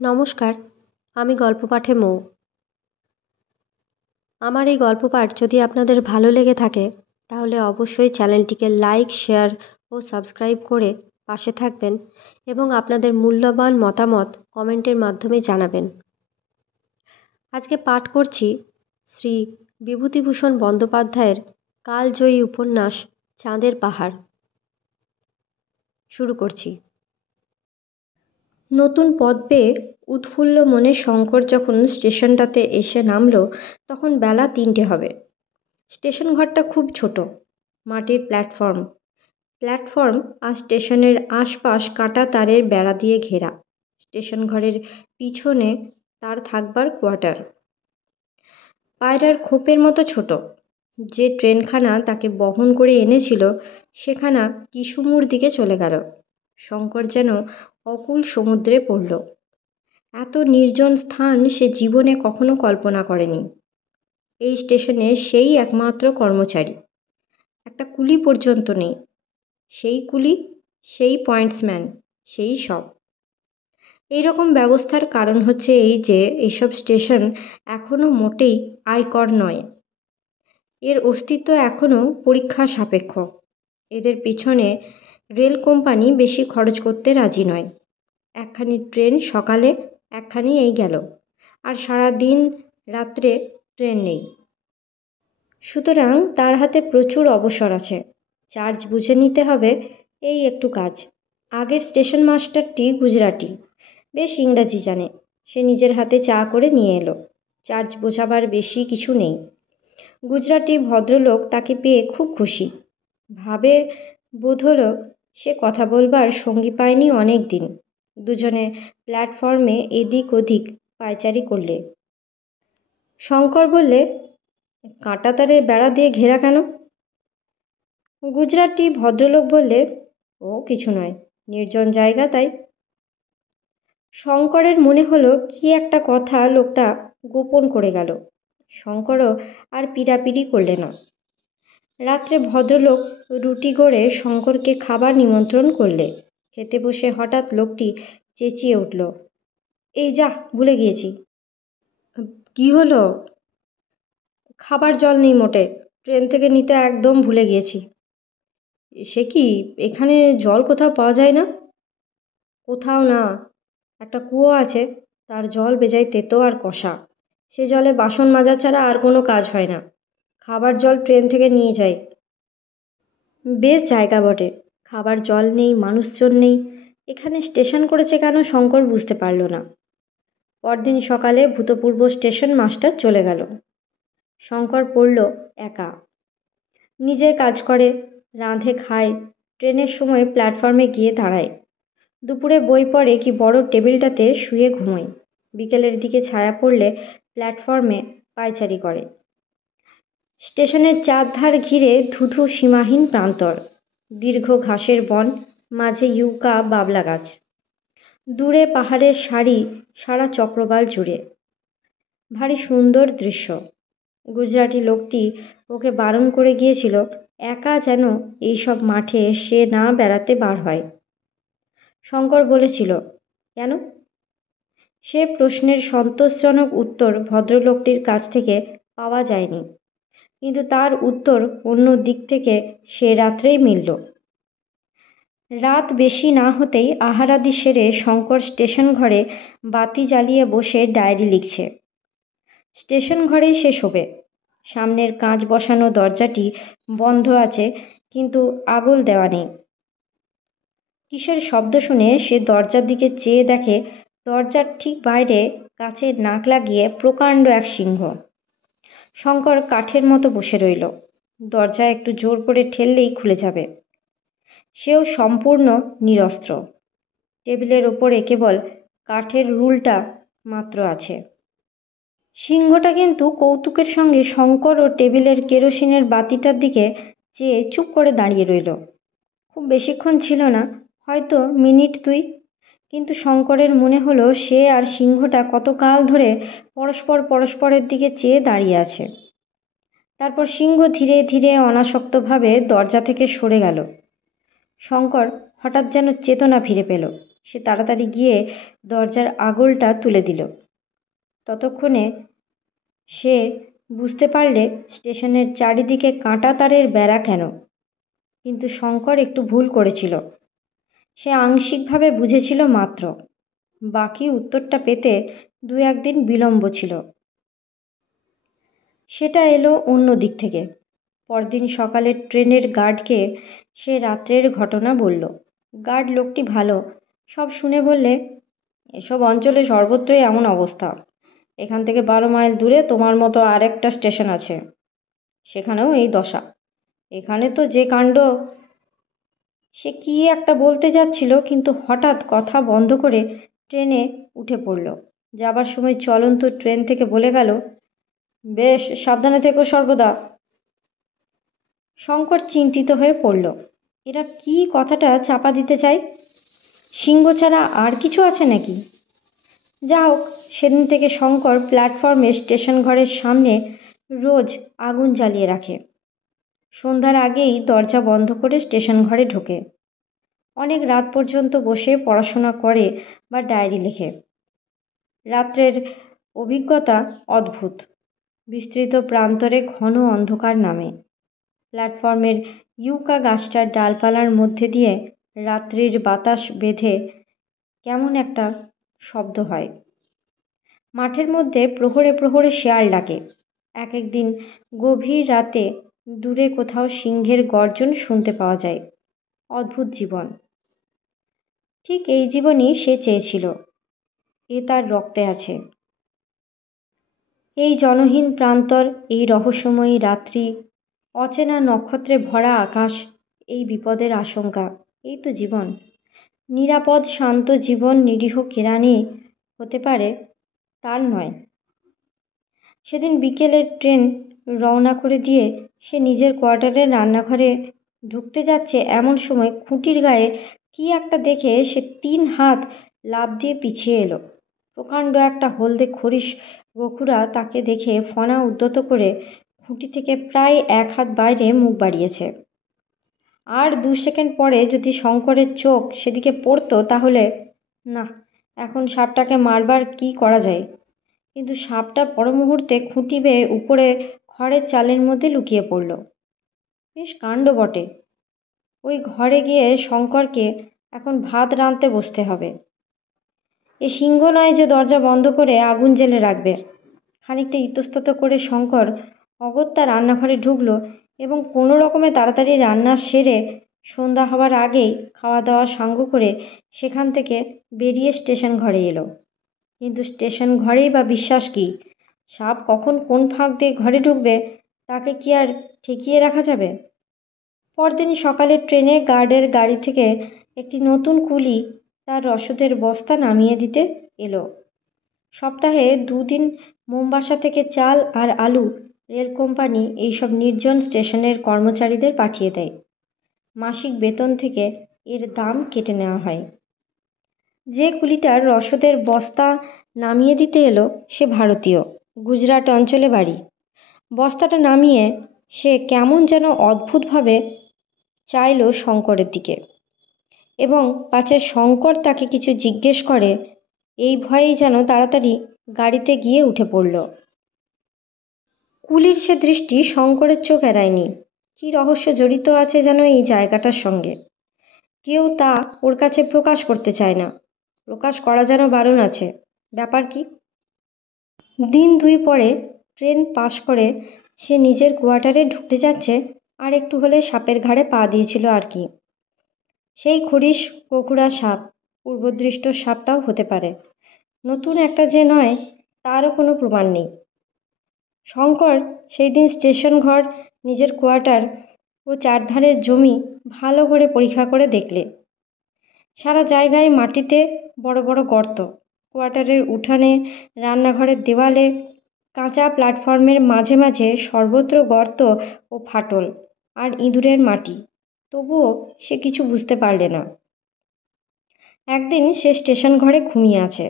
নমস্কার, আমি গল্প পাঠে মৌ। আমার এই গল্প পাঠ যদি আপনাদের ভালো লেগে থাকে তাহলে অবশ্যই চ্যানেলটিকে লাইক, শেয়ার ও সাবস্ক্রাইব করে পাশে থাকবেন এবং আপনাদের মূল্যবান মতামত কমেন্টের মাধ্যমে জানাবেন। আজকে পাঠ করছি শ্রী বিভূতিভূষণ বন্দ্যোপাধ্যায়ের কালজয়ী উপন্যাস চাঁদের পাহাড়। শুরু করছি। নতুন পদ পেয়ে উৎফুল্ল মনে শঙ্কর যখন স্টেশনটাতে এসে নামল তখন বেলা 3টে হবে। স্টেশন ঘরটা খুব ছোট, মাটির প্ল্যাটফর্ম আর স্টেশনের আশপাশ কাঁটা তারের বেড়া দিয়ে ঘেরা। স্টেশন ঘরের পিছনে তার থাকবার কোয়ার্টার। পায়রার খোপের মতো ছোট। যে ট্রেনখানা তাকে বহন করে এনেছিল সেখানা কিসুমুর দিকে চলে গেল। শঙ্কর যেন অকুল সমুদ্রে পড়ল। এত নির্জন স্থান সে জীবনে কখনো কল্পনা করেনি। এই স্টেশনে সেই একমাত্র কর্মচারী, একটা কুলি পর্যন্ত নেই। সেই কুলি, সেই পয়েন্টসম্যান, সেই সব। এইরকম ব্যবস্থার কারণ হচ্ছে এই যে এইসব স্টেশন এখনও মোটেই আয়কর নয়। এর অস্তিত্ব এখনও পরীক্ষা সাপেক্ষ। এদের পিছনে রেল কোম্পানি বেশি খরচ করতে রাজি নয়। একখানি ট্রেন সকালে, একখানি এই গেল, আর সারা দিন রাত্রে ট্রেন নেই। সুতরাং তার হাতে প্রচুর অবসর আছে। চার্জ বুঝে নিতে হবে, এই একটু কাজ। আগের স্টেশন মাস্টারটি গুজরাটি, বেশ ইংরাজি জানে। সে নিজের হাতে চা করে নিয়ে এলো। চার্জ বোঝাবার বেশি কিছু নেই। গুজরাটি ভদ্রলোক তাকে পেয়ে খুব খুশি। ভাবে বোধ হলো সে কথা বলবার সঙ্গী পায়নি অনেক দিন। দুজনে প্ল্যাটফর্মে এদিক ওদিক পায়চারি করলে। শঙ্কর বললে, কাঁটাতারের বেড়া দিয়ে ঘেরা কেন? গুজরাটি ভদ্রলোক বললে, ও কিছু নয়, নির্জন জায়গা তাই। শঙ্করের মনে হলো কি একটা কথা লোকটা গোপন করে গেল। শঙ্করও আর পীড়াপিড়ি করলে না। রাত্রে ভদ্রলোক রুটি গড়ে শঙ্করকে খাবার নিমন্ত্রণ করলে। খেতে বসে হঠাৎ লোকটি চেঁচিয়ে উঠল, এই যা, ভুলে গিয়েছি। কি হলো? খাবার জল নেই মোটে, ট্রেন থেকে নিতে একদম ভুলে গিয়েছি। সে কি, এখানে জল কোথাও পাওয়া যায় না? কোথাও না, একটা কুয়ো আছে, তার জল বেজায় তেতো আর কষা। সে জলে বাসন মাজা ছাড়া আর কোনো কাজ হয় না। খাবার জল ট্রেন থেকে নিয়ে যাই। বেশ জায়গা বটে, খাবার জল নেই, মানুষজন নেই, এখানে স্টেশন করেছে কেন শঙ্কর বুঝতে পারল না। পরদিন সকালে ভূতপূর্ব স্টেশন মাস্টার চলে গেল। শঙ্কর পড়ল একা। নিজের কাজ করে, রাঁধে খায়, ট্রেনের সময় প্ল্যাটফর্মে গিয়ে দাঁড়ায়। দুপুরে বই পড়ে কি বড় টেবিলটাতে শুয়ে ঘুমোয়। বিকেলের দিকে ছায়া পড়লে প্ল্যাটফর্মে পায়চারি করে। স্টেশনের চারধার ঘিরে ধুধু সীমাহীন প্রান্তর। দীর্ঘ ঘাসের বন, মাঝে ইউকা বাবলা গাছ। দূরে পাহাড়ের সারি সারা চক্রবাল জুড়ে। ভারী সুন্দর দৃশ্য। গুজরাটি লোকটি ওকে বারণ করে গিয়েছিল একা যেন এইসব মাঠে সে না বেড়াতে বার হয়। শঙ্কর বলেছিল, কেন? সে প্রশ্নের সন্তোষজনক উত্তর ভদ্রলোকটির কাছ থেকে পাওয়া যায়নি, কিন্তু তার উত্তর অন্য দিক থেকে সে রাত্রেই মিলল। রাত বেশি না হতেই আহারাদি সেরে শঙ্কর স্টেশন ঘরে বাতি জ্বালিয়ে বসে ডায়েরি লিখছে। স্টেশন ঘরেই সে শোবে। সামনের কাঁচ বসানো দরজাটি বন্ধ আছে, কিন্তু আগল দেওয়া নেই। কিসের শব্দ শুনে সে দরজার দিকে চেয়ে দেখে দরজার ঠিক বাইরে কাচের নাক লাগিয়ে প্রকাণ্ড এক সিংহ। শঙ্কর কাঠের মতো বসে রইল। দরজা একটু জোর করে ঠেললেই খুলে যাবে। সেও সম্পূর্ণ নিরস্ত্র। টেবিলের ওপরে কেবল কাঠের রুলটা মাত্র আছে। সিংহটা কিন্তু কৌতুকের সঙ্গে শঙ্কর ও টেবিলের কেরোসিনের বাতিটার দিকে চেয়ে চুপ করে দাঁড়িয়ে রইল। খুব বেশিক্ষণ ছিল না, হয়তো মিনিট 2, কিন্তু শঙ্করের মনে হলো সে আর সিংহটা কতকাল ধরে পরস্পরের দিকে চেয়ে দাঁড়িয়ে আছে। তারপর সিংহ ধীরে ধীরে অনাসক্তভাবে দরজা থেকে সরে গেল। শঙ্কর হঠাৎ যেন চেতনা ফিরে পেল। সে তাড়াতাড়ি গিয়ে দরজার আগলটা তুলে দিল। ততক্ষণে সে বুঝতে পারলে স্টেশনের চারিদিকে কাঁটা তারের বেড়া কেন। কিন্তু শঙ্কর একটু ভুল করেছিল। সে আংশিকভাবে বুঝেছিল মাত্র, বাকি উত্তরটা পেতে 2-1 দিন বিলম্ব ছিল। সেটা এলো অন্য দিক থেকে। পরদিন সকালে ট্রেনের গার্ডকে সে রাত্রের ঘটনা বলল। গার্ড লোকটি ভালো, সব শুনে বললে, এসব অঞ্চলে সর্বত্রই এমন অবস্থা। এখান থেকে 12 মাইল দূরে তোমার মতো আরেকটা স্টেশন আছে, সেখানেও এই দশা। এখানে তো যে কাণ্ড। সে কী একটা বলতে যাচ্ছিল, কিন্তু হঠাৎ কথা বন্ধ করে ট্রেনে উঠে পড়ল। যাবার সময় চলন্ত ট্রেন থেকে বলে গেল, বেশ সাবধানে থেকো সর্বদা। শঙ্কর চিন্তিত হয়ে পড়ল। এরা কি কথাটা চাপা দিতে চায়? সিংহ ছাড়া আর কিছু আছে নাকি? যা হোক, সেদিন থেকে শঙ্কর প্ল্যাটফর্মে স্টেশন ঘরের সামনে রোজ আগুন জ্বালিয়ে রাখে। সন্ধ্যার আগেই দরজা বন্ধ করে স্টেশন ঘরে ঢোকে। অনেক রাত পর্যন্ত বসে পড়াশোনা করে বা ডায়েরি লেখে। রাত্রের অভিজ্ঞতা অদ্ভুত। বিস্তৃত প্রান্তরে ঘন অন্ধকার নামে। প্ল্যাটফর্মের ইউকা গাছটার ডালপালার মধ্যে দিয়ে রাত্রির বাতাস বেঁধে কেমন একটা শব্দ হয়। মাঠের মধ্যে প্রহরে প্রহরে শেয়াল ডাকে। এক একদিন গভীর রাতে দূরে কোথাও সিংহের গর্জন শুনতে পাওয়া যায়। অদ্ভুত জীবন। ঠিক এই জীবনই সে চেয়েছিল। এ তার রক্তে আছে। এই জনহীন প্রান্তর, এই রহস্যময়ী রাত্রি, অচেনা নক্ষত্রে ভরা আকাশ, এই বিপদের আশঙ্কা, এই তো জীবন। নিরাপদ শান্ত জীবন নিরীহ কেরানি হতে পারে, তার নয়। সেদিন বিকেলের ট্রেন রওনা করে দিয়ে সে নিজের কোয়ার্টারের রান্নাঘরে ঢুকতে যাচ্ছে, এমন সময় খুঁটির গায়ে কি একটা দেখে সে 3 হাত লাফ দিয়ে পিছিয়ে এলো। প্রকাণ্ড একটা হলদে খরিস গোখুরা তাকে দেখে ফনা উদ্যত করে খুঁটি থেকে প্রায় 1 হাত বাইরে মুখ বাড়িয়েছে। আর 2 সেকেন্ড পরে যদি শঙ্করের চোখ সেদিকে পড়তো তাহলে, না, এখন সাপটাকে মারবার কি করা যায়। কিন্তু সাপটা পর মুহূর্তে খুঁটি বেয়ে উপরে খড়ের চালের মধ্যে লুকিয়ে পড়ল। বেশ কাণ্ড বটে। ওই ঘরে গিয়ে শঙ্করকে এখন ভাত রাঁধতে বসতে হবে। এ সিংহ নয় যে দরজা বন্ধ করে আগুন জ্বেলে রাখবে। খানিকটা ইতস্তত করে শঙ্কর অগত্যা রান্নাঘরে ঢুকলো এবং কোনো রকমে তাড়াতাড়ি রান্না সেরে সন্ধ্যা হওয়ার আগেই খাওয়া দাওয়া সাঙ্গ করে সেখান থেকে বেরিয়ে স্টেশন ঘরে এলো। কিন্তু স্টেশন ঘরেই বা বিশ্বাস কি? সাপ কখন কোন ফাঁক দিয়ে ঘরে ঢুকবে তাকে কি আর ঠেকিয়ে রাখা যাবে? পরদিন সকালে ট্রেনে গার্ডের গাড়ি থেকে একটি নতুন কুলি তার রসদের বস্তা নামিয়ে দিতে এলো। সপ্তাহে 2 দিন মোমবাসা থেকে চাল আর আলু রেল কোম্পানি এইসব নির্জন স্টেশনের কর্মচারীদের পাঠিয়ে দেয়। মাসিক বেতন থেকে এর দাম কেটে নেওয়া হয়। যে কুলিটার রসদের বস্তা নামিয়ে দিতে এলো সে ভারতীয়, গুজরাট অঞ্চলে বাড়ি। বস্তাটা নামিয়ে সে কেমন যেন অদ্ভুতভাবে চাইল শঙ্করের দিকে, এবং পাছে শঙ্কর তাকে কিছু জিজ্ঞেস করে এই ভয়েই যেন তাড়াতাড়ি গাড়িতে গিয়ে উঠে পড়ল। কুলির সে দৃষ্টি শঙ্করের চোখ এড়ায়নি। কী রহস্য জড়িত আছে যেন এই জায়গাটার সঙ্গে। কেউ তা ওর কাছে প্রকাশ করতে চায় না। প্রকাশ করা যেন বারণ আছে। ব্যাপার কি? দিন 2 পরে ট্রেন পাশ করে সে নিজের কোয়ার্টারে ঢুকতে যাচ্ছে, আর একটু হলে সাপের ঘাড়ে পা দিয়েছিল আর কি। সেই খরিস গোখুরা সাপ, পূর্বদৃষ্ট সাপটাও হতে পারে। নতুন একটা যে নয় তারও কোনো প্রমাণ নেই। শঙ্কর সেই দিন স্টেশন ঘর, নিজের কোয়ার্টার ও চারধারের জমি ভালো করে পরীক্ষা করে দেখলে। সারা জায়গায় মাটিতে বড় বড় গর্ত। কোয়ার্টারের উঠানে, রান্নাঘরের দেওয়ালে, কাঁচা প্ল্যাটফর্মের মাঝে মাঝে সর্বত্র গর্ত ও ফাটল আর ইঁদুরের মাটি। তবুও সে কিছু বুঝতে পারলে না। একদিন সে স্টেশন ঘরে ঘুমিয়ে আছে।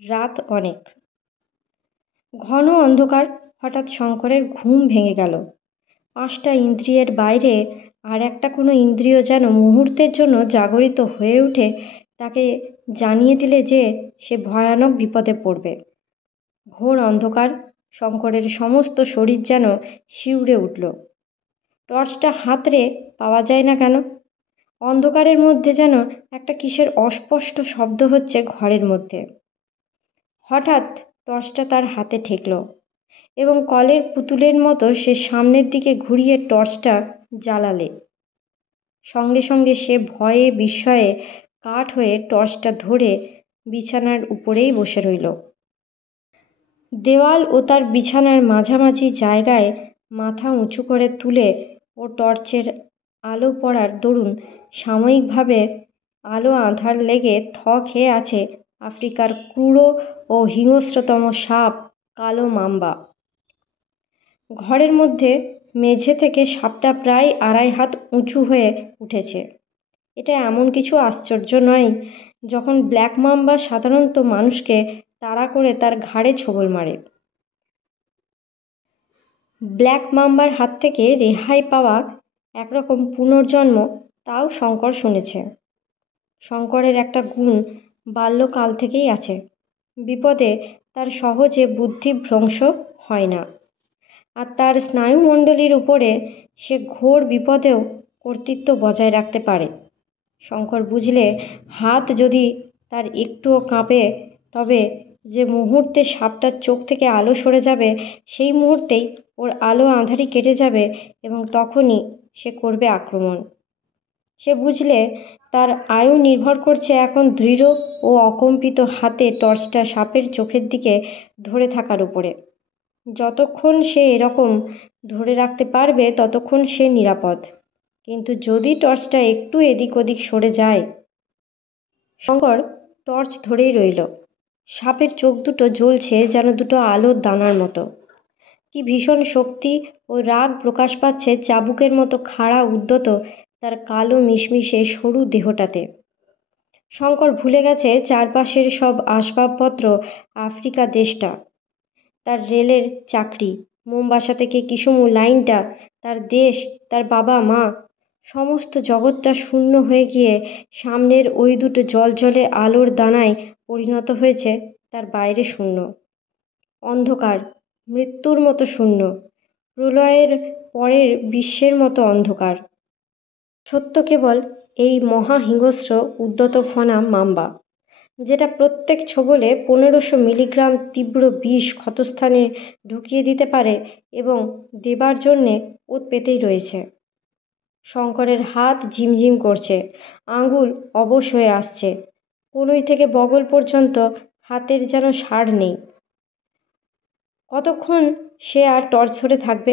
রাত অনেক, ঘন অন্ধকার। হঠাৎ শঙ্করের ঘুম ভেঙে গেল। 5টা ইন্দ্রিয়ের বাইরে আর একটা কোনো ইন্দ্রিয় যেন মুহূর্তের জন্য জাগরিত হয়ে উঠে তাকে জানিয়ে দিলে যে সে ভয়ানক বিপদে পড়বে। ঘোর অন্ধকার, শঙ্করের সমস্ত শরীর যেন শিউরে উঠল। টর্চটা হাতড়ে পাওয়া যায় না কেন? অন্ধকারের মধ্যে যেন একটা কিসের অস্পষ্ট শব্দ হচ্ছে ঘরের মধ্যে। হঠাৎ টর্চটা তার হাতে ঠেকল এবং কলের পুতুলের মতো সে সামনের দিকে ঘুরিয়ে টর্চটা জ্বালালে। সঙ্গে সঙ্গে সে ভয়ে বিস্ময়ে কাঠ হয়ে টর্চটা ধরে বিছানার উপরেই বসে রইল। দেওয়াল ও তার বিছানার মাঝামাঝি জায়গায় মাথা উঁচু করে তুলে ও টর্চের আলো পড়ার দরুন সাময়িকভাবে আলো আঁধার লেগে থ খেয়ে আছে আফ্রিকার ক্রূর ও হিংস্রতম সাপ কালো মাম্বা। ঘরের মধ্যে মেঝে থেকে সাপটা প্রায় 2.5 হাত উঁচু হয়ে উঠেছে। এটা এমন কিছু আশ্চর্য নয় যখন ব্ল্যাক মাম্বা সাধারণত মানুষকে তাড়া করে তার ঘাড়ে ছোবল মারে। ব্ল্যাক মাম্বার হাত থেকে রেহাই পাওয়া একরকম পুনর্জন্ম, তাও শঙ্কর শুনেছে। শঙ্করের একটা গুণ বাল্যকাল থেকেই আছে, বিপদে তার সহজে বুদ্ধিভ্রংশ হয় না। আর তার স্নায়ুমণ্ডলীর উপরে সে ঘোর বিপদেও কর্তৃত্ব বজায় রাখতে পারে। শঙ্কর বুঝলে হাত যদি তার একটুও কাঁপে তবে যে মুহূর্তে সাপটার চোখ থেকে আলো সরে যাবে সেই মুহূর্তেই ওর আলো আঁধারি কেটে যাবে এবং তখনই সে করবে আক্রমণ। সে বুঝলে তার আয়ু নির্ভর করছে এখন দৃঢ় ও অকম্পিত হাতে টর্চটা সাপের চোখের দিকে ধরে থাকার উপরে। যতক্ষণ সে এরকম ধরে রাখতে পারবে ততক্ষণ সে নিরাপদ, কিন্তু যদি টর্চটা একটু এদিক ওদিক সরে যায়। শঙ্কর টর্চ ধরেই রইল। সাপের চোখ দুটো জ্বলছে যেন দুটো আলোর দানার মতো। কি ভীষণ শক্তি ও রাগ প্রকাশ পাচ্ছে চাবুকের মতো খাড়া উদ্যত তার কালো মিশমিশে সরু দেহটাতে। শঙ্কর ভুলে গেছে চারপাশের সব আসবাবপত্র, আফ্রিকা দেশটা, তার রেলের চাকরি, মোমবাসা থেকে কিসুমু লাইনটা, তার দেশ, তার বাবা মা। সমস্ত জগৎটা শূন্য হয়ে গিয়ে সামনের ওই দুটো জলজলে আলোর দানায় পরিণত হয়েছে তার বাইরে শূন্য। অন্ধকার, মৃত্যুর মতো শূন্য, প্রলয়ের পরের বিশ্বের মতো অন্ধকার। সত্য কেবল এই মহাহিংস্র উদ্যত ফনা মাম্বা, যেটা প্রত্যেক ছোবলে 1500 মিলিগ্রাম তীব্র বিষ ক্ষতস্থানে ঢুকিয়ে দিতে পারে এবং দেবার জন্যে ওত পেতেই রয়েছে। শঙ্করের হাত ঝিমঝিম করছে, আঙুল অবশ হয়ে আসছে, কনুই থেকে বগল পর্যন্ত হাতের যেন সাড় নেই। কতক্ষণ সে আর টর্চ ধরে থাকবে?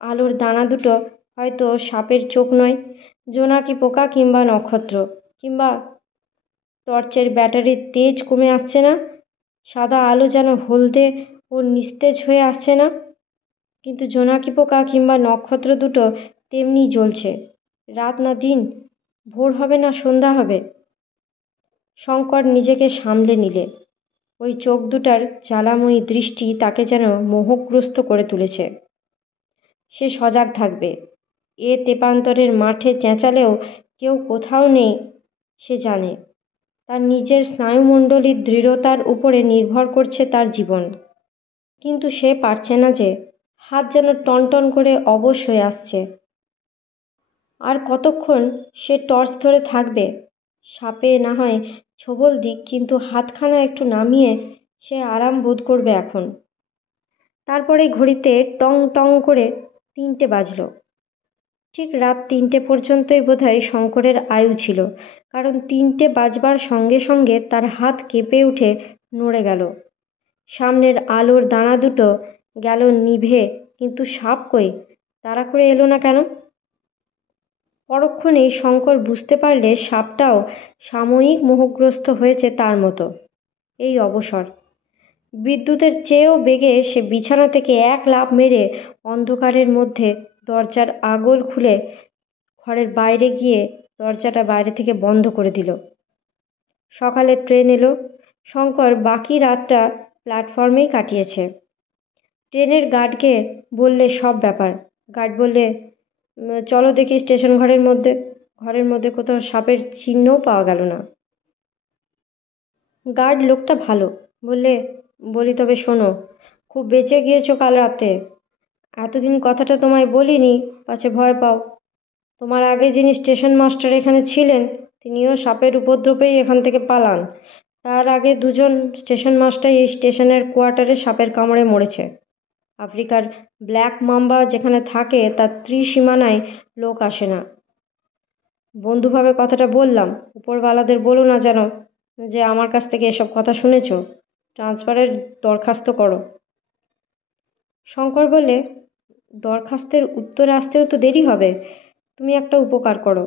আলোর দানা দুটো হয়তো সাপের চোখ নয়, জোনাকি পোকা কিংবা নক্ষত্র, কিংবা টর্চের ব্যাটারির তেজ কমে আসছে না, সাদা আলো যেন হলদে ও নিস্তেজ হয়ে আসছে না, কিন্তু জোনাকি পোকা কিংবা নক্ষত্র দুটো তেমনি জ্বলছে। রাত না দিন, ভোর হবে না সন্ধ্যা হবে। শঙ্কর নিজেকে সামলে নিলে। ওই চোখ দুটার জ্বালাময়ী দৃষ্টি তাকে যেন মোহগ্রস্ত করে তুলেছে। সে সজাগ থাকবে। এ তেপান্তরের মাঠে চেঁচালেও কেউ কোথাও নেই সে জানে। তার নিজের স্নায়ুমণ্ডলীর দৃঢ়তার উপরে নির্ভর করছে তার জীবন। কিন্তু সে পারছে না যে, হাত যেন টনটন করে অবশ হয়ে আসছে। আর কতক্ষণ সে টর্চ ধরে থাকবে? সাপে না হয় ছোবল দিক, কিন্তু হাতখানা একটু নামিয়ে সে আরাম বোধ করবে এখন। তারপরে ঘড়িতে টং টং করে 3টে বাজল। ঠিক রাত 3টে পর্যন্তই বোধহয় শঙ্করের আয়ু ছিল, কারণ 3টে বাজবার সঙ্গে সঙ্গে তার হাত কেঁপে উঠে নড়ে গেল। সামনের আলোর দানা দুটো গেল নিভে, কিন্তু সাপ কই? তাড়া করে এলো না কেন? পরক্ষণেই শঙ্কর বুঝতে পারলে সাপটাও সাময়িক মোহগ্রস্ত হয়েছে তার মতো। এই অবসর। বিদ্যুতের চেয়েও বেগে সে বিছানা থেকে এক লাফ মেরে অন্ধকারের মধ্যে দরজার আগল খুলে ঘরের বাইরে গিয়ে দরজাটা বাইরে থেকে বন্ধ করে দিল। সকালে ট্রেন এলো। শঙ্কর বাকি রাতটা প্ল্যাটফর্মেই কাটিয়েছে। ট্রেনের গার্ডকে বললে সব ব্যাপার। গার্ড বললে, চলো দেখি স্টেশন ঘরের মধ্যে। ঘরের মধ্যে কোথাও সাপের চিহ্নও পাওয়া গেল না। গার্ড লোকটা ভালো। বলি তবে শোনো, খুব বেঁচে গিয়েছো কাল রাতে। এতদিন কথাটা তোমায় বলিনি, পাছে ভয় পাও। তোমার আগে যিনি স্টেশন মাস্টার এখানে ছিলেন, তিনিও সাপের উপদ্রবেই এখান থেকে পালান। তার আগে দুজন স্টেশন মাস্টার এই স্টেশনের কোয়ার্টারে সাপের কামড়ে মরেছে। আফ্রিকার ব্ল্যাক মাম্বা যেখানে থাকে তার ত্রিসীমানায় লোক আসে না। বন্ধুভাবে কথাটা বললাম, উপরওয়ালাদের বলো না যেন যে আমার কাছ থেকে এসব কথা শুনেছ। ট্রান্সফারের দরখাস্ত করো। শঙ্কর বললে, দরখাস্তের উত্তর আসতেও তো দেরি হবে। তুমি একটা উপকার করো,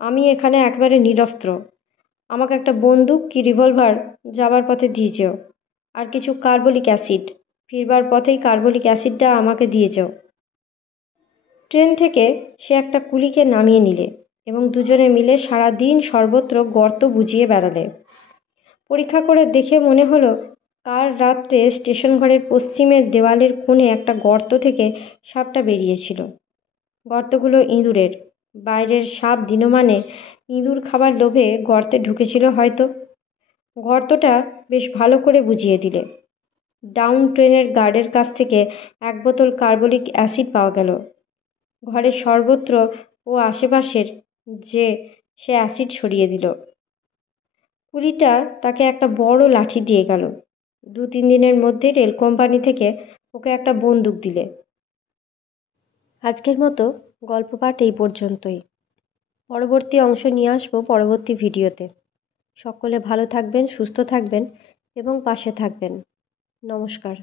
আমি এখানে একেবারে নিরস্ত্র। আমাকে একটা বন্দুক কি রিভলভার যাবার পথে দিয়ে যেও, আর কিছু কার্বলিক অ্যাসিড। ফিরবার পথেই কার্বলিক অ্যাসিডটা আমাকে দিয়ে যেও। ট্রেন থেকে সে একটা কুলিকে নামিয়ে নিলে এবং দুজনে মিলে সারা দিন সর্বত্র গর্ত বুঝিয়ে বেড়ালে। পরীক্ষা করে দেখে মনে হলো কাল রাত্রে স্টেশন ঘরের পশ্চিমের দেওয়ালের কোণে একটা গর্ত থেকে সাপটা বেরিয়েছিল। গর্তগুলো ইঁদুরের। বাইরের সাপ দিনমানে ইঁদুর খাবার লোভে গর্তে ঢুকেছিল হয়তো। গর্তটা বেশ ভালো করে বুঝিয়ে দিলে। ডাউন ট্রেনের গার্ডের কাছ থেকে 1 বোতল কার্বলিক অ্যাসিড পাওয়া গেল। ঘরের সর্বত্র ও আশেপাশের সে অ্যাসিড ছড়িয়ে দিল। কুলিটা তাকে একটা বড় লাঠি দিয়ে গেল। 2-3 দিনের মধ্যে রেল কোম্পানি থেকে ওকে একটা বন্দুক দিলে। আজকের মতো গল্প পাঠ এই পর্যন্তই। পরবর্তী অংশ নিয়ে আসবো পরবর্তী ভিডিওতে। সকলে ভালো থাকবেন, সুস্থ থাকবেন এবং পাশে থাকবেন। নমস্কার।